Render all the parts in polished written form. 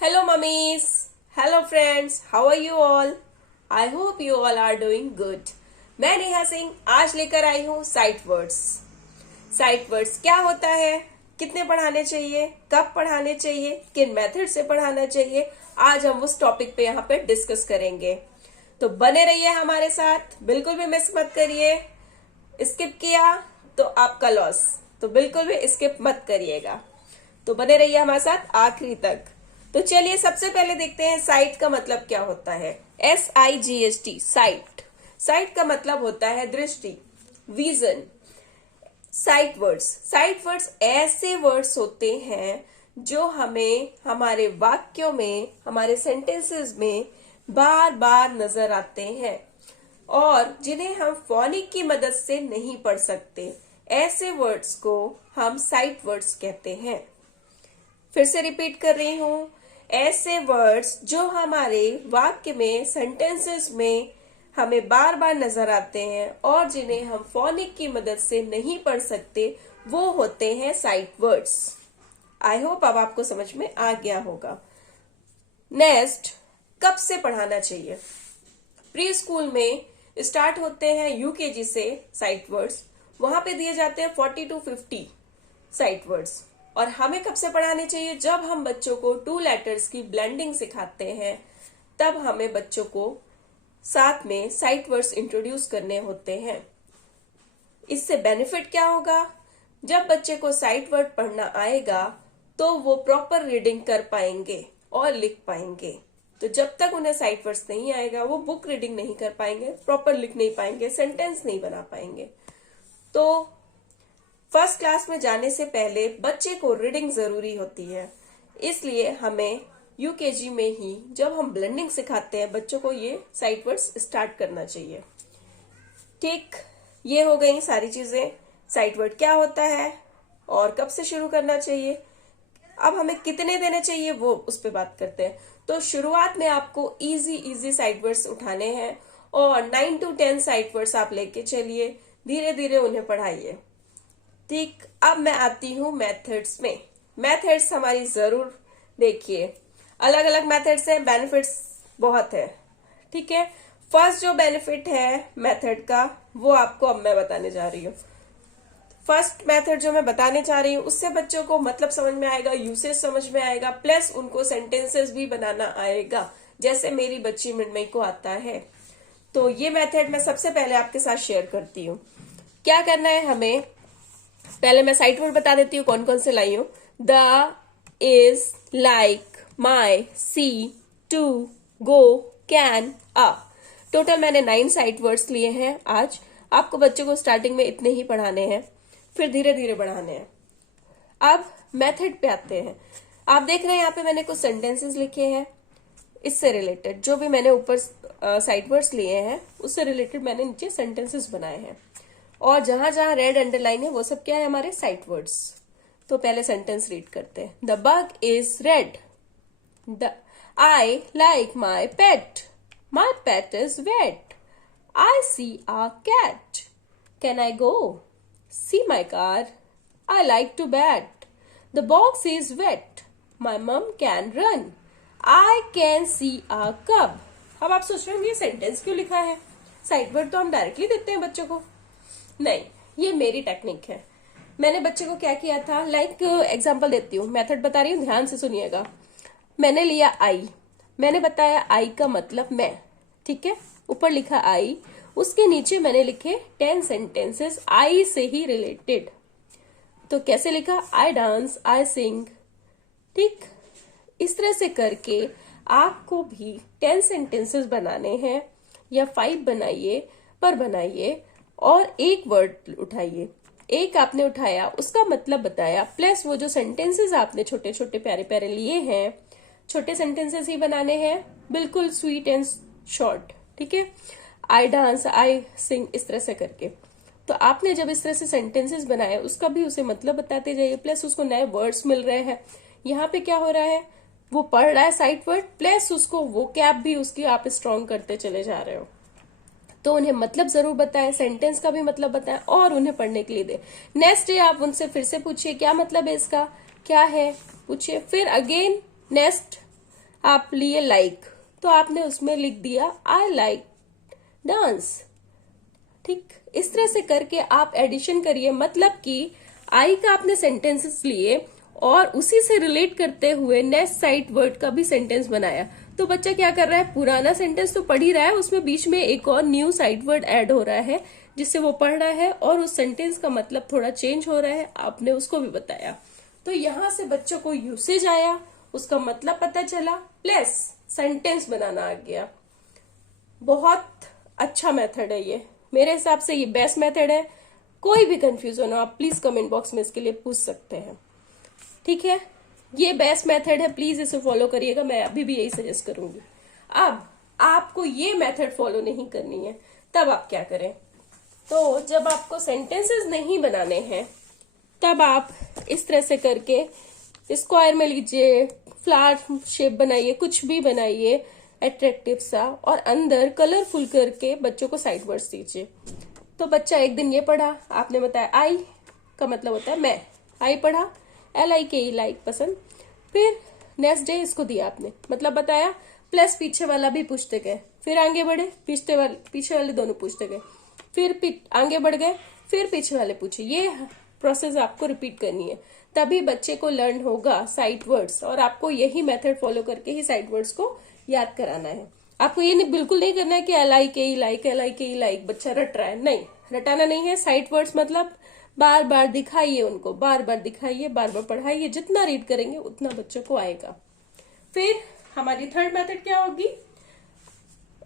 Hello mummies, hello friends, how are you all? I hope you all are doing good. मैं नेहा सिंह आज लेकर आई हूँ sight words. Sight words क्या होता है, कितने पढ़ाने चाहिए, कब पढ़ाने चाहिए, किन मेथड से पढ़ाना चाहिए, आज हम उस टॉपिक पे यहाँ पे डिस्कस करेंगे। तो बने रहिए हमारे साथ, बिल्कुल भी मिस मत करिए। स्किप किया तो आपका लॉस, तो बिल्कुल भी स्किप मत करिएगा। तो बने रहिए हमारे साथ आखिरी तक। तो चलिए सबसे पहले देखते हैं साइट का मतलब क्या होता है। SIGHT site. साइट का मतलब होता है दृष्टि, विजन। साइट वर्ड्स ऐसे वर्ड्स होते हैं जो हमें हमारे वाक्यों में, हमारे सेंटेंसेस में बार बार नजर आते हैं और जिन्हें हम फोनिक की मदद से नहीं पढ़ सकते। ऐसे वर्ड्स को हम साइट वर्ड्स कहते हैं। फिर से रिपीट कर रही हूं, ऐसे वर्ड्स जो हमारे वाक्य में, सेंटेंसेस में हमें बार बार नजर आते हैं और जिन्हें हम फोनिक की मदद से नहीं पढ़ सकते, वो होते हैं साइट वर्ड्स। आई होप अब आपको समझ में आ गया होगा। नेक्स्ट, कब से पढ़ाना चाहिए? प्री स्कूल में स्टार्ट होते हैं UKG से साइट वर्ड्स। वहां पे दिए जाते हैं 40 to 50 साइट वर्ड्स। और हमें कब से पढ़ाने चाहिए? जब हम बच्चों को 2 लेटर्स की ब्लेंडिंग सिखाते हैं, तब हमें बच्चों को साथ में साइट वर्ड्स इंट्रोड्यूस करने होते हैं। इससे बेनिफिट क्या होगा? जब बच्चे को साइट वर्ड पढ़ना आएगा तो वो प्रॉपर रीडिंग कर पाएंगे और लिख पाएंगे। तो जब तक उन्हें साइट वर्ड्स नहीं आएगा, वो बुक रीडिंग नहीं कर पाएंगे, प्रॉपर लिख नहीं पाएंगे, सेंटेंस नहीं बना पाएंगे। तो फर्स्ट क्लास में जाने से पहले बच्चे को रीडिंग जरूरी होती है, इसलिए हमें UKG में ही जब हम ब्लेंडिंग सिखाते हैं बच्चों को, ये साइट वर्ड्स स्टार्ट करना चाहिए। ठीक, ये हो गई सारी चीजें। साइट वर्ड क्या होता है और कब से शुरू करना चाहिए। अब हमें कितने देने चाहिए वो उस पर बात करते हैं। तो शुरुआत में आपको इजी साइट वर्ड्स उठाने हैं और 9 to 10 साइट वर्ड्स आप लेके चलिए, धीरे धीरे उन्हें पढ़ाइए। ठीक, अब मैं आती हूँ मेथड्स में। मेथड्स हमारी जरूर देखिए, अलग अलग मेथड्स हैं, बेनिफिट्स बहुत है। ठीक है, फर्स्ट जो बेनिफिट है मेथड का, वो आपको अब मैं बताने जा रही हूँ। फर्स्ट मेथड जो मैं बताने जा रही हूँ, उससे बच्चों को मतलब समझ में आएगा, यूसेज समझ में आएगा, प्लस उनको सेंटेंसेस भी बनाना आएगा, जैसे मेरी बच्ची मृण्मयी को आता है। तो ये मेथड मैं सबसे पहले आपके साथ शेयर करती हूँ। क्या करना है हमें, पहले मैं साइट वर्ड बता देती हूँ कौन कौन से लाई हूँ। The, is, like, my, see, to, go, can, a. Total मैंने 9 साइट वर्ड्स लिए हैं आज। आपको बच्चों को स्टार्टिंग में इतने ही पढ़ाने हैं, फिर धीरे धीरे बढ़ाने हैं। अब मेथड पे आते हैं। आप देख रहे हैं यहाँ पे मैंने कुछ सेंटेंसेस लिखे हैं, इससे रिलेटेड जो भी मैंने ऊपर साइट वर्ड्स लिए हैं उससे रिलेटेड मैंने नीचे सेंटेंसेस बनाए हैं। और जहां जहां रेड अंडरलाइन है वो सब क्या है, हमारे साइट वर्ड्स। तो पहले सेंटेंस रीड करते हैं। The bug is red. I like my pet. My pet is wet. I see a cat. Can I go? See my car. I like to bat. The box is wet. My mum can run. I can see a cub. अब आप सोच रहे होंगे ये sentence क्यों लिखा है? Site word तो हम डायरेक्टली देते हैं बच्चों को। नहीं, ये मेरी टेक्निक है। मैंने बच्चे को क्या किया था, लाइक एग्जांपल देती हूँ, मेथड बता रही हूँ, ध्यान से सुनिएगा। मैंने लिया आई, मैंने बताया आई का मतलब मैं, ठीक है, ऊपर लिखा आई, उसके नीचे मैंने लिखे 10 सेंटेंसेस आई से ही रिलेटेड। तो कैसे लिखा, आई डांस, आई सिंग। ठीक, इस तरह से करके आपको भी 10 सेंटेंसेस बनाने हैं, या 5 बनाइए, पर बनाइए और एक वर्ड उठाइए। एक आपने उठाया, उसका मतलब बताया, प्लस वो जो सेंटेंसेस आपने छोटे छोटे प्यारे प्यारे लिए हैं, छोटे सेंटेंसेस ही बनाने हैं, बिल्कुल स्वीट एंड शॉर्ट। ठीक है, आई डांस, आई सिंग, इस तरह से करके। तो आपने जब इस तरह से सेंटेंसेस बनाए, उसका भी उसे मतलब बताते जाइए, प्लस उसको नए वर्ड्स मिल रहे हैं। यहाँ पे क्या हो रहा है, वो पढ़ रहा है साइट वर्ड, प्लस उसको वो कैप भी उसकी आप स्ट्रॉन्ग करते चले जा रहे हो। तो उन्हें मतलब जरूर बताएं, सेंटेंस का भी मतलब बताएं और उन्हें पढ़ने के लिए दें। नेक्स्ट डे आप उनसे फिर से पूछिए क्या मतलब है इसका, क्या है, पूछिए। फिर अगेन नेक्स्ट आप लिए लाइक, तो आपने उसमें लिख दिया आई लाइक डांस। ठीक, इस तरह से करके आप एडिशन करिए, मतलब कि आई का आपने सेंटेंसेस लिए और उसी से रिलेट करते हुए नेक्स्ट साइट वर्ड का भी सेंटेंस बनाया। तो बच्चा क्या कर रहा है, पुराना सेंटेंस तो पढ़ ही रहा है, उसमें बीच में एक और न्यू साइट वर्ड ऐड हो रहा है जिससे वो पढ़ रहा है और उस सेंटेंस का मतलब थोड़ा चेंज हो रहा है, आपने उसको भी बताया। तो यहां से बच्चों को यूसेज आया, उसका मतलब पता चला, प्लस सेंटेंस बनाना आ गया। बहुत अच्छा मेथड है ये, मेरे हिसाब से ये बेस्ट मेथड है। कोई भी कंफ्यूजन हो आप प्लीज कमेंट बॉक्स में इसके लिए पूछ सकते हैं। ठीक है, ये बेस्ट मेथड है, प्लीज इसे फॉलो करिएगा, मैं अभी भी यही सजेस्ट करूंगी। अब आपको ये मेथड फॉलो नहीं करनी है, तब आप क्या करें, तो जब आपको सेंटेंसेस नहीं बनाने हैं तब आप इस तरह से करके स्क्वायर में लीजिए, फ्लावर शेप बनाइए, कुछ भी बनाइए अट्रैक्टिव सा, और अंदर कलरफुल करके बच्चों को साइड वर्ड्स दीजिए। तो बच्चा एक दिन ये पढ़ा, आपने बताया आई का मतलब होता है मैं, आई पढ़ा, LIKE लाइक पसंद, फिर नेक्स्ट डे इसको दिया आपने, मतलब बताया, प्लस पीछे वाला भी पूछते गए, फिर आगे बढ़े, पीछे वाले दोनों पूछते गए, फिर आगे बढ़ गए, फिर पीछे वाले पूछे। ये प्रोसेस आपको रिपीट करनी है, तभी बच्चे को लर्न होगा साइट वर्ड्स, और आपको यही मेथड फॉलो करके ही साइट वर्ड्स को याद कराना है। आपको ये बिल्कुल नहीं करना है कि LIKE लाइक बच्चा रट रहा है, नहीं, रटाना नहीं है। साइट वर्ड्स मतलब बार बार दिखाइए उनको, बार बार दिखाइए, बार बार पढ़ाइए, जितना रीड करेंगे उतना बच्चों को आएगा। फिर हमारी थर्ड मेथड क्या होगी,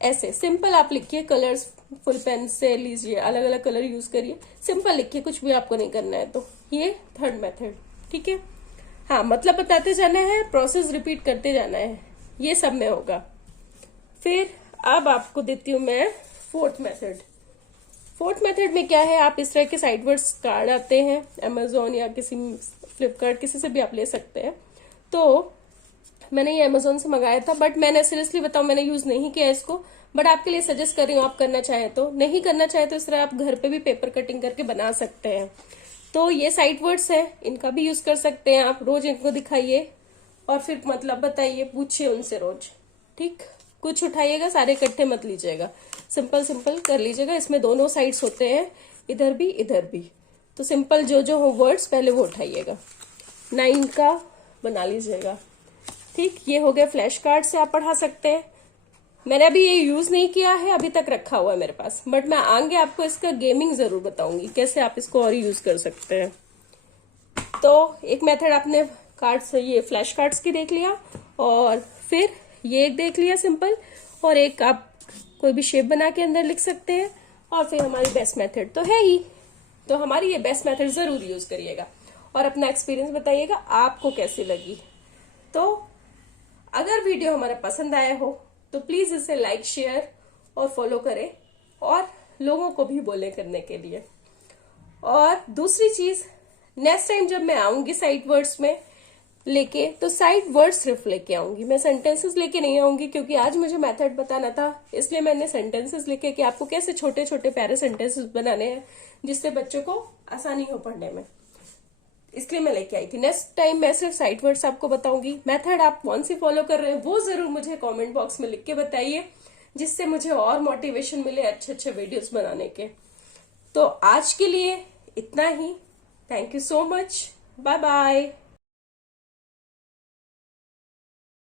ऐसे सिंपल आप लिखिए, कलर्स फुल पेन से लीजिए, अलग अलग कलर यूज करिए, सिंपल लिखिए, कुछ भी आपको नहीं करना है। तो ये थर्ड मेथड, ठीक है। हाँ, मतलब बताते जाना है, प्रोसेस रिपीट करते जाना है, ये सब में होगा। फिर अब आपको देती हूँ मैं फोर्थ मेथड। फोर्थ मेथड में क्या है, आप इस तरह के साइट वर्ड्स कार्ड आते हैं अमेजोन या किसी फ्लिपकार्ट, किसी से भी आप ले सकते हैं। तो मैंने ये अमेजोन से मंगाया था, बट मैंने सीरियसली बताऊं मैंने यूज नहीं किया इसको, बट आपके लिए सजेस्ट कर रही हूँ, आप करना चाहे तो, नहीं करना चाहे तो इस तरह आप घर पे भी पेपर कटिंग करके बना सकते हैं। तो ये साइट वर्ड्स है, इनका भी यूज कर सकते हैं आप, रोज इनको दिखाइए और फिर मतलब बताइए, पूछिए उनसे रोज। ठीक, कुछ उठाइएगा, सारे इकट्ठे मत लीजिएगा, सिंपल सिंपल कर लीजिएगा। इसमें दोनों साइड्स होते हैं, इधर भी इधर भी, तो सिंपल जो जो हो वर्ड्स पहले वो उठाइएगा, 9 का बना लीजिएगा। ठीक, ये हो गया फ्लैश कार्ड से आप पढ़ा सकते हैं। मैंने अभी ये यूज नहीं किया है, अभी तक रखा हुआ है मेरे पास, बट मैं आगे आपको इसका गेमिंग जरूर बताऊंगी, कैसे आप इसको और यूज कर सकते हैं। तो एक मेथड आपने कार्ड से, ये फ्लैश कार्ड्स की देख लिया, और फिर ये एक देख लिया सिंपल, और एक आप कोई भी शेप बना के अंदर लिख सकते हैं, और फिर हमारी बेस्ट मेथड तो है ही। तो हमारी ये बेस्ट मेथड जरूर यूज करिएगा और अपना एक्सपीरियंस बताइएगा आपको कैसी लगी। तो अगर वीडियो हमारा पसंद आया हो तो प्लीज इसे लाइक, शेयर और फॉलो करें, और लोगों को भी बोले करने के लिए। और दूसरी चीज, नेक्स्ट टाइम जब मैं आऊंगी साइट वर्ड्स में लेके, तो साइट वर्ड्स सिर्फ लेके आऊंगी, मैं सेंटेंसेस लेके नहीं आऊंगी, क्योंकि आज मुझे मेथड बताना था, इसलिए मैंने सेंटेंसेस लेके कि आपको कैसे छोटे छोटे प्यारे सेंटेंसेस बनाने हैं जिससे बच्चों को आसानी हो पढ़ने में, इसलिए मैं लेके आई थी। नेक्स्ट टाइम मैं सिर्फ साइट वर्ड्स आपको बताऊंगी। मेथड आप कौन सी फॉलो कर रहे हैं वो जरूर मुझे कमेंट बॉक्स में लिख के बताइए, जिससे मुझे और मोटिवेशन मिले अच्छे अच्छे वीडियोस बनाने के। तो आज के लिए इतना ही, thank you so much, bye bye.